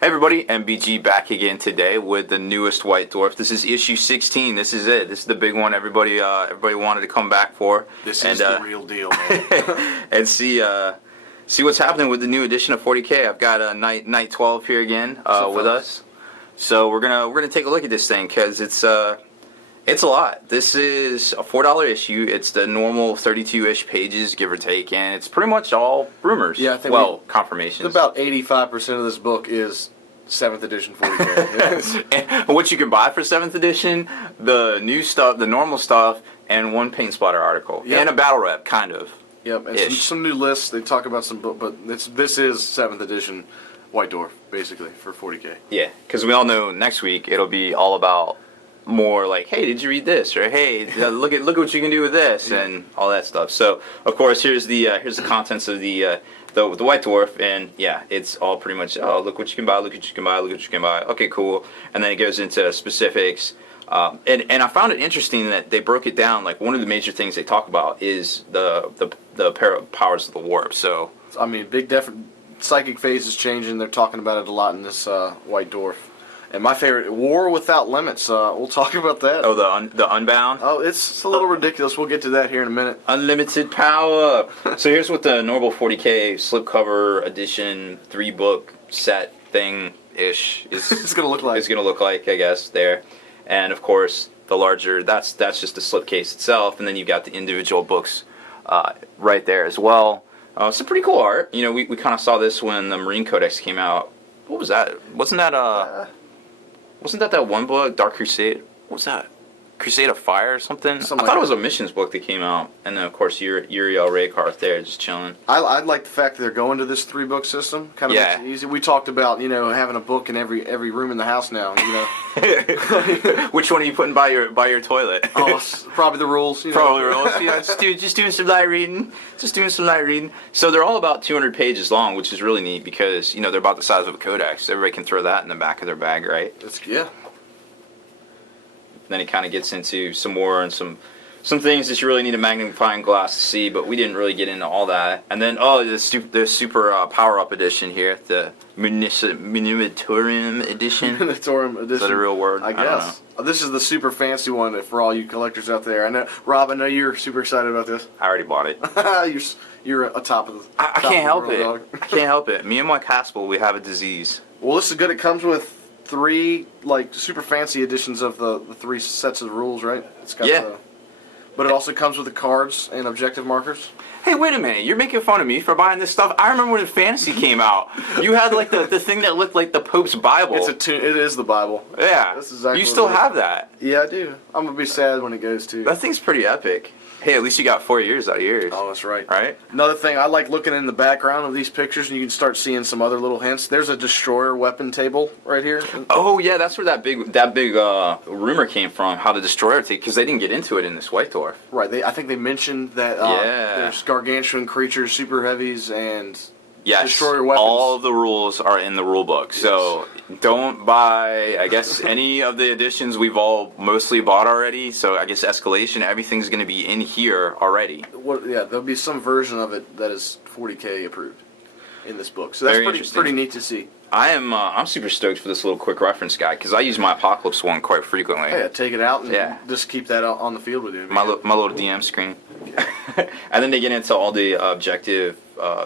Hey everybody, MBG back again today with the newest White Dwarf. This is issue 16. This is it. This is the big one everybody wanted to come back for. This is the real deal, man. And see what's happening with the new edition of 40K. I've got night 12 here again with us. So we're gonna take a look at this thing because it's a lot. This is a $4 issue. It's the normal 32-ish pages, give or take, and it's pretty much all rumors. Yeah, I think confirmations. About 85% of this book is 7th edition 40K. And what you can buy for 7th edition, the new stuff, the normal stuff, and one paint splatter article. Yep. And a battle rep, kind of. Yep, and some new lists. They talk about some book, but this is 7th edition White Dwarf, basically, for 40K. Yeah, because we all know next week it'll be all about more like, hey, did you read this? Or hey, look at what you can do with this, and all that stuff. So, of course, here's the contents of the White Dwarf, and yeah, it's all pretty much, oh, look what you can buy, look what you can buy, look what you can buy. Okay, cool. And then it goes into specifics. And I found it interesting that they broke it down. Like, one of the major things they talk about is the powers of the warp. So I mean, big psychic phase is changing. They're talking about it a lot in this White Dwarf. And my favorite, War Without Limits. We'll talk about that. Oh, the Unbound? Oh, it's a little ridiculous. We'll get to that here in a minute. Unlimited power. So here's what the normal 40K slipcover edition 3-book set thing-ish is. It's going to look like. It's going to look like, I guess, there. And, of course, the larger, that's just the slipcase itself. And then you've got the individual books right there as well. It's a pretty cool art. You know, we kind of saw this when the Marine Codex came out. What was that? Wasn't that one book, Dark Crusade? What was that? Crusade of Fire or something? I thought it was a missions book that came out. And then, of course, Uriel Raykarth there just chilling. I like the fact that they're going to this 3-book system. Kind of makes it easy. We talked about, having a book in every room in the house now, Which one are you putting by your toilet? Oh, probably the rules. Probably the rules. Yeah, just doing some light reading. So they're all about 200 pages long, which is really neat because, they're about the size of a codex. Everybody can throw that in the back of their bag, right? Yeah. Then it kind of gets into some more and some things that you really need a magnifying glass to see, but we didn't really get into all that. And then, the super power-up edition here, the Minimatorium edition. Minimatorium edition. Is that a real word? I guess. This is the super fancy one for all you collectors out there. I know, Rob, I know you're super excited about this. I already bought it. You're atop of the I can't help it. I can't help it. Me and Mike Haspel, we have a disease. Well, this is good. It comes with 3 super fancy editions of the 3 sets of rules, right? It's got but it also comes with the cards and objective markers. Hey, wait a minute! You're making fun of me for buying this stuff. I remember when Fantasy came out. You had like the thing that looked like the Pope's Bible. It is the Bible. Yeah. That's exactly you still have that. Yeah, I do. I'm gonna be sad when it goes too. That thing's pretty epic. Hey, at least you got 4 years out of yours. Oh, that's right. Right? Another thing, I like looking in the background of these pictures, and you can start seeing some other little hints. There's a destroyer weapon table right here. Oh, yeah, that's where that big rumor came from, how the destroyer take, because they didn't get into it in this White Dwarf. Right. I think they mentioned that there's gargantuan creatures, super heavies, and destroyer weapons. All of the rules are in the rule book. Yes. So don't buy, I guess, any of the editions we've all mostly bought already. So I guess Escalation, everything's going to be in here already. There'll be some version of it that is 40K approved in this book. So that's pretty neat to see. I'm super stoked for this little quick reference guide because I use my Apocalypse one quite frequently. Yeah, take it out and just keep that out on the field with you. My little DM screen. And then they get into all the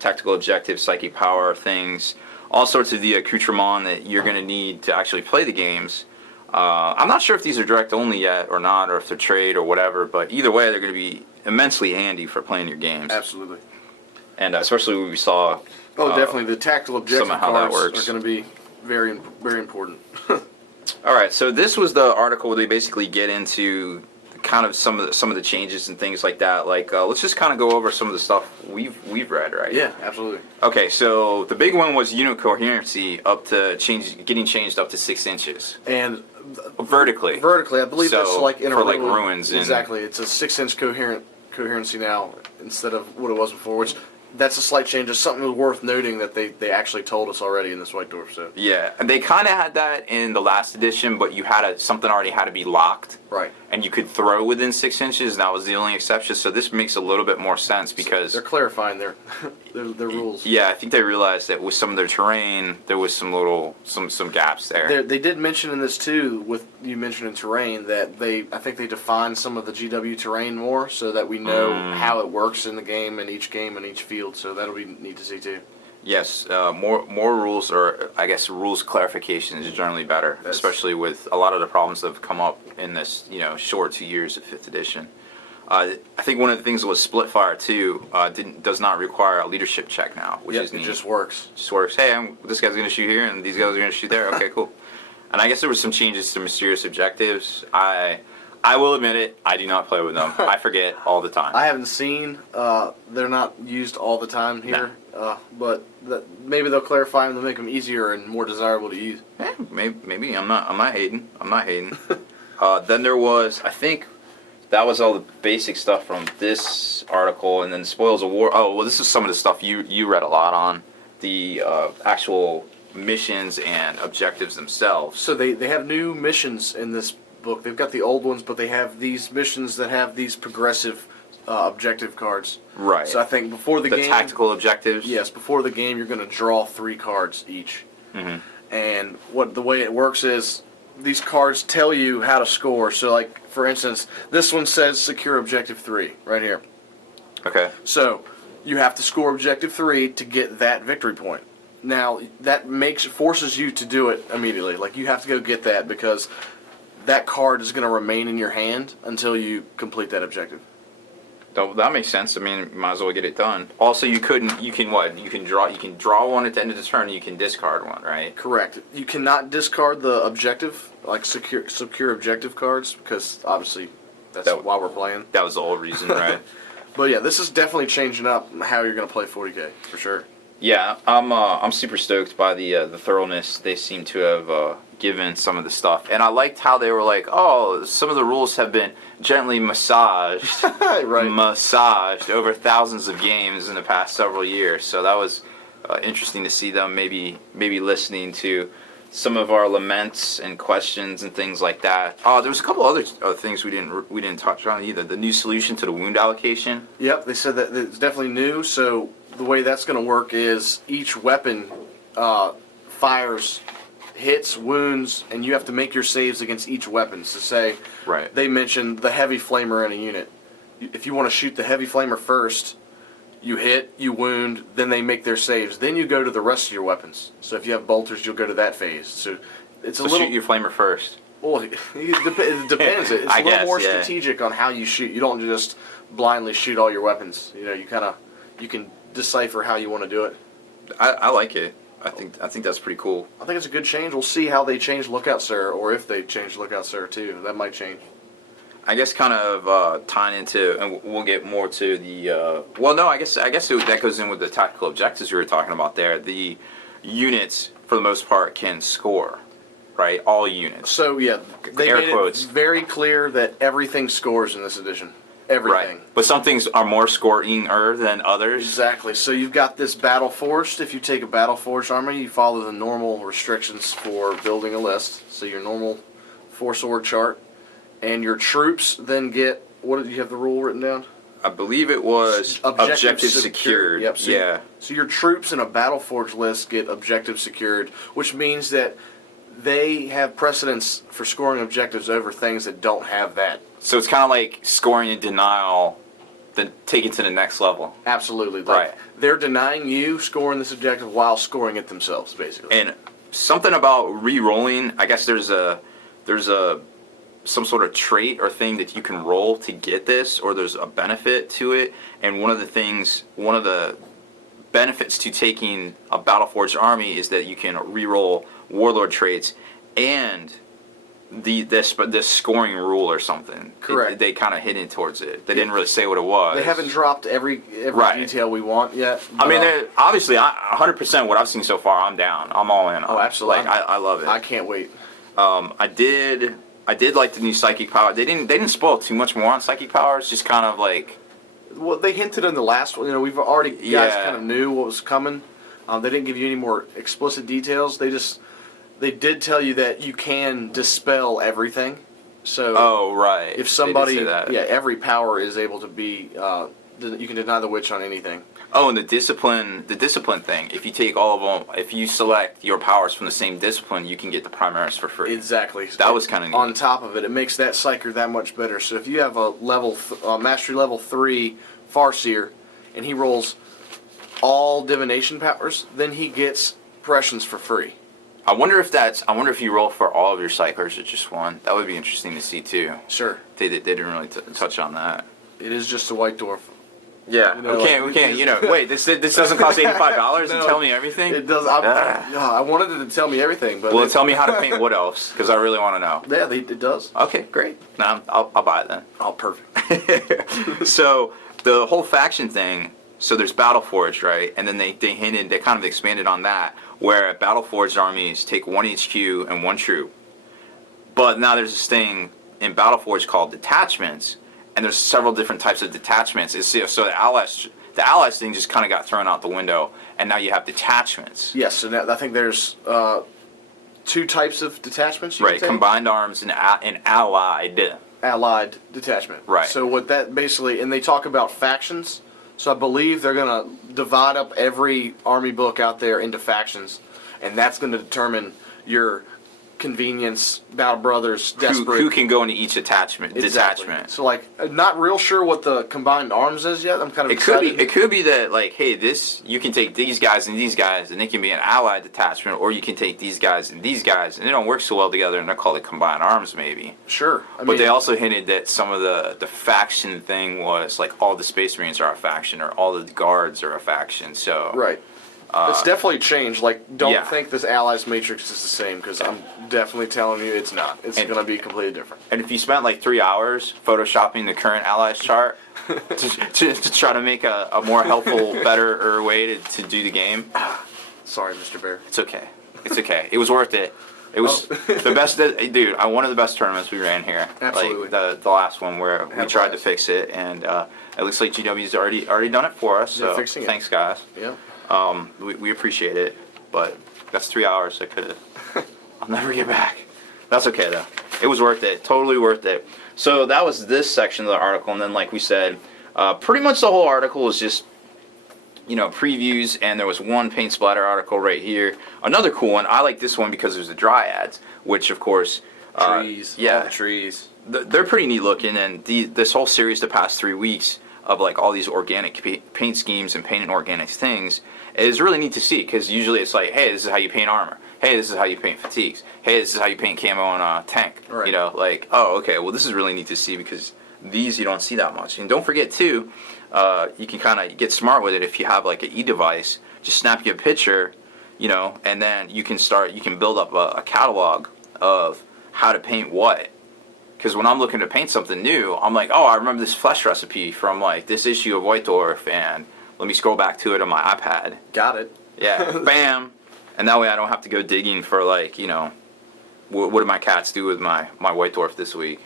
tactical objective, psychic power things, all sorts of the accoutrement that you're going to need to actually play the games. I'm not sure if these are direct only yet or not, or if they're trade or whatever, but either way, they're going to be immensely handy for playing your games. Absolutely. And especially when we saw... definitely. The tactical objective cards are going to be very, very important. All right, so this was the article where they basically get into kind of some of the changes and things like that. Like, let's just kind of go over some of the stuff we've read, right? Yeah, absolutely. Okay, so the big one was unit coherency getting changed up to 6 inches. And vertically, I believe that's like in for like ruins. Exactly, it's a 6-inch coherency now instead of what it was before, which that's a slight change. It's something worth noting that they actually told us already in this White Dwarf set. Yeah, and they kind of had that in the last edition, but you had something already had to be locked. Right. And you could throw within 6 inches, and that was the only exception. So this makes a little bit more sense because they're clarifying their rules. Yeah, I think they realized that with some of their terrain, there was some gaps there. They did mention in this too, with you mentioning terrain, that I think they defined some of the GW terrain more, so that we know how it works in the game and each field. So that'll be neat to see too. Yes, more rules, or I guess rules clarification is generally better, especially with a lot of the problems that have come up in this short 2 years of 5th edition. I think one of the things was split fire too does not require a leadership check now, which is neat. It just works. Just works. Hey, this guy's going to shoot here, and these guys are going to shoot there. Okay, cool. And I guess there were some changes to mysterious objectives. I will admit it, I do not play with them. I forget all the time. I haven't seen. They're not used all the time here, but maybe they'll clarify them to make them easier and more desirable to use. Yeah, maybe. I'm not hating. Then there was, I think, that was all the basic stuff from this article, and then Spoils of War. Oh, well, this is some of the stuff you read a lot on, the actual missions and objectives themselves. So they have new missions in this book. They've got the old ones, but they have these missions that have these progressive objective cards. Right. So I think before the game, the tactical objectives. Yes, before the game, you're going to draw 3 cards each. Mm-hmm. And the way it works is these cards tell you how to score. So, like for instance, this one says secure objective 3 right here. Okay. So you have to score objective 3 to get that victory point. Now that forces you to do it immediately. Like you have to go get that because that card is going to remain in your hand until you complete that objective. That makes sense. I mean, you might as well get it done. Also, you can draw one at the end of the turn, and you can discard one, right? Correct. You cannot discard the objective, like secure objective cards, because obviously that's why we're playing. That was the whole reason, right? But yeah, this is definitely changing up how you're going to play 40K for sure. Yeah, I'm super stoked by the thoroughness they seem to have given some of the stuff, and I liked how they were like, oh, some of the rules have been gently massaged, right. massaged over thousands of games in the past several years. So that was interesting to see them maybe listening to some of our laments and questions and things like that. There was a couple other things we didn't touch on either. The new solution to the wound allocation. Yep, they said that it's definitely new. So the way that's going to work is each weapon fires hits, wounds, and you have to make your saves against each weapon. So say, right. They mentioned the heavy flamer in a unit. If you want to shoot the heavy flamer first, you hit, you wound, then they make their saves. Then you go to the rest of your weapons. So if you have bolters, you'll go to that phase. So it's a little. Shoot your flamer first. Well, it depends. It's a little more strategic on how you shoot. You don't just blindly shoot all your weapons. You can decipher how you want to do it. I like it. I think that's pretty cool. I think it's a good change. We'll see how they change Lookout Sir, or if they change Lookout Sir too. That might change. I guess kind of tying into, and we'll get more to the. Well, no, I guess that goes in with the tactical objectives we were talking about there. The units, for the most part, can score, right? All units. So yeah, they air made quotes. It very clear that everything scores in this edition. Everything. Right. But some things are more scoring-er than others. Exactly. So you've got this Battle Forged. If you take a Battle Forged army, you follow the normal restrictions for building a list. So your normal 4-sword chart. And your troops then get, what did you have the rule written down? I believe it was objective secured. Yep. So yeah. So your troops in a Battle Forged list get objective secured, which means that they have precedence for scoring objectives over things that don't have that. So it's kind of like scoring in denial, then take it to the next level. Absolutely. Right. They're denying you scoring this objective while scoring it themselves, basically. And something about re-rolling, I guess there's some sort of trait or thing that you can roll to get this, or there's a benefit to it. And one of the benefits to taking a Battleforged army is that you can re-roll warlord traits and this scoring rule or something. Correct. They kind of hinted towards it. They didn't really say what it was. They haven't dropped every right. detail we want yet. I mean, obviously, 100% what I've seen so far, I'm down. I'm all in. Oh, absolutely. Like, I love it. I can't wait. I did like the new psychic power. They didn't spoil too much more on psychic powers. Just kind of like Well, they hinted in the last one. You know, we've already guys Yeah. kind of knew what was coming. They didn't give you any more explicit details. They did tell you that you can dispel everything. So Oh, right. if They did somebody, say that. every power is able to be, you can deny the witch on anything. Oh, and the discipline thing. If you take all of them, if you select your powers from the same discipline, you can get the primaris for free. Exactly. That was kind of neat. On top of it, it makes that psyker that much better. So if you have a mastery level 3 Farseer, and he rolls all divination powers, then he gets prescience for free. I wonder if you roll for all of your cyclers or just one. That would be interesting to see too. Sure. They didn't really touch on that. It is just a white dwarf. Yeah, You know, we can't. You know, wait. This doesn't cost $85 No, and tell me everything. It does. I wanted it to tell me everything, but Well, tell me how to paint wood elves because I really want to know. yeah, it does. Okay, great. Now I'll buy it then. Oh, perfect. So the whole faction thing. So there's Battleforged, right? And then they kind of expanded on that, where Battleforged armies take 1 HQ and 1 troop. But now there's this thing in Battleforged called Detachments, and there's several different types of detachments. So the allies thing just kind of got thrown out the window, and now you have detachments. Yes, and I think there's 2 types of detachments. You Right, can take. combined arms and allied. Allied detachment. Right. So what that basically, and they talk about factions. So I believe they're going to divide up every army book out there into factions, and that's going to determine your convenience, battle brothers, desperate. Who can go into each Exactly. detachment? So like, not real sure what the combined arms is yet. I'm kind of excited. It could be that like, hey, you can take these guys, and they can be an allied detachment, or you can take these guys, and they don't work so well together, and they're called combined arms, maybe. Sure. But they also hinted that some of the faction thing was like all the Space Marines are a faction, or all the guards are a faction. So right. It's definitely changed. Like, don't yeah. think this Allies Matrix is the same, because I'm definitely telling you it's not. It's going to be completely different. And if you spent like 3 hours photoshopping the current allies chart to try to make a more helpful, better way to do the game, Sorry, Mr. Bear. it's okay. It's okay. It was worth it. It was the best, dude. One of the best tournaments we ran here. Absolutely. Like the last one where we tried to fix it, and it looks like GW's already done it for us. So They're fixing it. thanks, guys. Yep. We appreciate it, but that's 3 hours I could have. I'll never get back. That's okay though. It was worth it. Totally worth it. So that was this section of the article, and then like we said, pretty much the whole article is just previews, and there was one paint splatter article right here. Another cool one. I like this one because there's the dryads, which of course Trees. yeah, All the trees. they're pretty neat looking, and this whole series the past 3 weeks of like all these organic paint schemes and painting organic things is really neat to see, because usually it's like, hey, this is how you paint armor. Hey, this is how you paint fatigues. Hey, this is how you paint camo on a tank. Right. Like, oh, okay, well, this is really neat to see, because these you don't see that much. And don't forget too, you can kind of get smart with it if you have like an e-device. Just snap you a picture, and then you can build up a catalog of how to paint what. Because when I'm looking to paint something new, I'm like, oh, I remember this flesh recipe from like this issue of White Dwarf, and let me scroll back to it on my iPad. Got it. Yeah, bam. And that way I don't have to go digging for like, what did my cats do with my White Dwarf this week?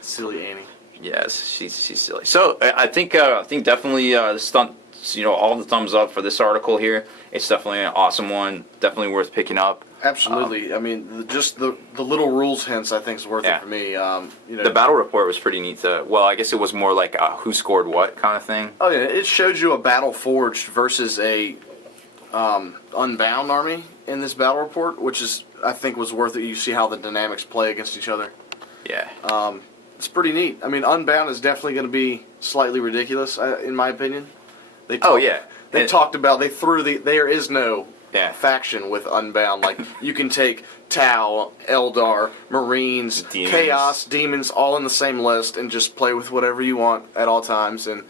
Silly Annie. Yes, she's silly. So I think definitely all the thumbs up for this article here. It's definitely an awesome one. Definitely worth picking up. Absolutely. I mean, just the little rules hints I think is worth it for me. The battle report was pretty neat. I guess it was more like a who scored what kind of thing. Oh yeah, it showed you a battle forged versus a unbound army in this battle report, which is I think was worth it. You see how the dynamics play against each other. Yeah. It's pretty neat. I mean, unbound is definitely going to be slightly ridiculous in my opinion. They talked about there is no faction with unbound. Like you can take Tau, Eldar, Marines, Demons. Chaos, Demons, all in the same list and just play with whatever you want at all times. And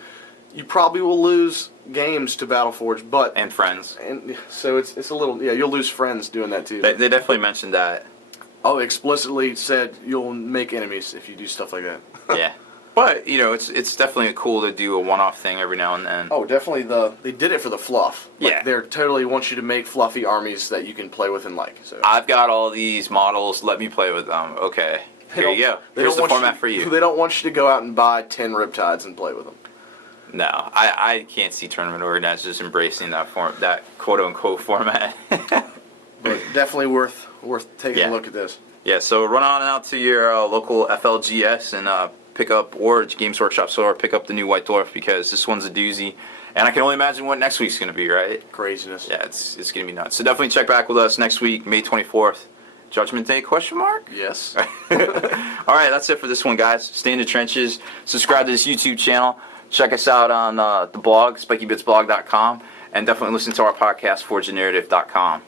you probably will lose games to Battleforge, and friends. And so it's a little you'll lose friends doing that too. They definitely mentioned that. Oh, explicitly said you'll make enemies if you do stuff like that. Yeah. But, it's definitely cool to do a one-off thing every now and then. Oh, definitely they did it for the fluff. Yeah. They totally want you to make fluffy armies that you can play with and like. So I've got all these models, let me play with them. Okay. Here you go. Here's the format for you. They don't want you to go out and buy 10 Riptides and play with them. No, I can't see tournament organizers embracing that quote unquote format. But definitely worth taking a look at this. Yeah, so run on out to your local FLGS and pick up, or Games Workshop store, pick up the new White Dwarf, because this one's a doozy. And I can only imagine what next week's going to be, right? Craziness. Yeah, it's going to be nuts. So definitely check back with us next week, May 24th. Judgment Day, question mark? Yes. All right, that's it for this one, guys. Stay in the trenches. Subscribe to this YouTube channel. Check us out on the blog, spikybitsblog.com. And definitely listen to our podcast, forgethenarrative.com.